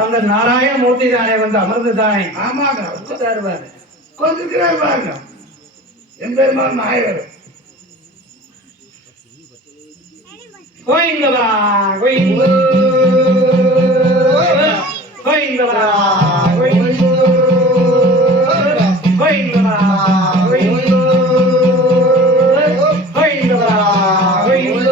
அந்த நாராயண மூர்த்தி தானே வந்து அமர்ந்து தானே ஆமாங்க தருவாரு கொஞ்சம் பாருங்க எம்பெருமான் நாயகர் கோயிந்தவரா கோயிந்தோ கோயிந்தவரா கோயிந்தோ கோயிந்தவரா கோயிந்தோ கோயிந்தவரா கோயிந்தோ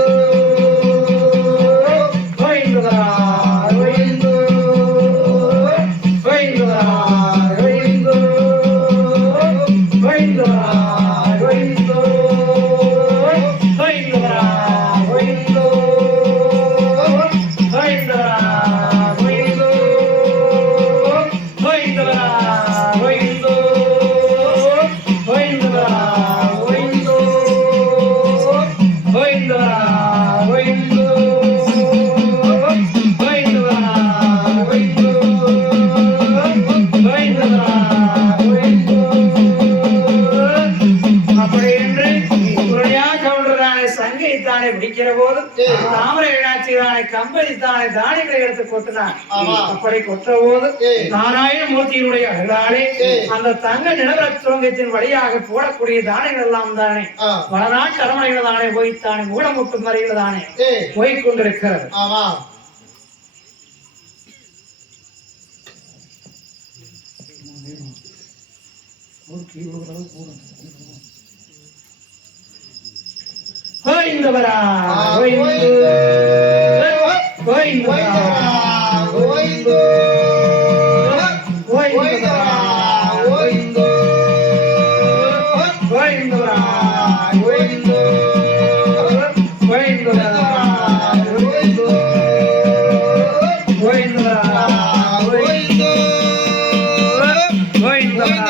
கோயிந்தவரா கோயிந்தோ கோயிந்தவரா கோயிந்தோ கோயிந்தவரா கோயிந்தோ கோயிந்தவரா கோயிந்தோ கம்பளித்தானே தானிகளை எடுத்து கொட்டினார். அப்படி கொற்ற போது நாராயண மூர்த்தியினுடைய அருளாலே அந்த தங்க நிலவர சுரங்கத்தின் வழியாக போடக்கூடிய தானியங்கள் எல்லாம் தானே வடநாட்டு அரமனைகள் தானே போய்த்தானே மூலமுட்டும் வரைகள் தானே போய்கொண்டிருக்கிறது. கோயிந்தவரா கோயிந்தோ கோயிந்தவரா கோயிந்தோ கோயிந்தவரா கோயிந்தோ கோயிந்தவரா கோயிந்தோ கோயிந்தவரா கோயிந்தோ கோயிந்தவரா கோயிந்தோ கோயிந்தவரா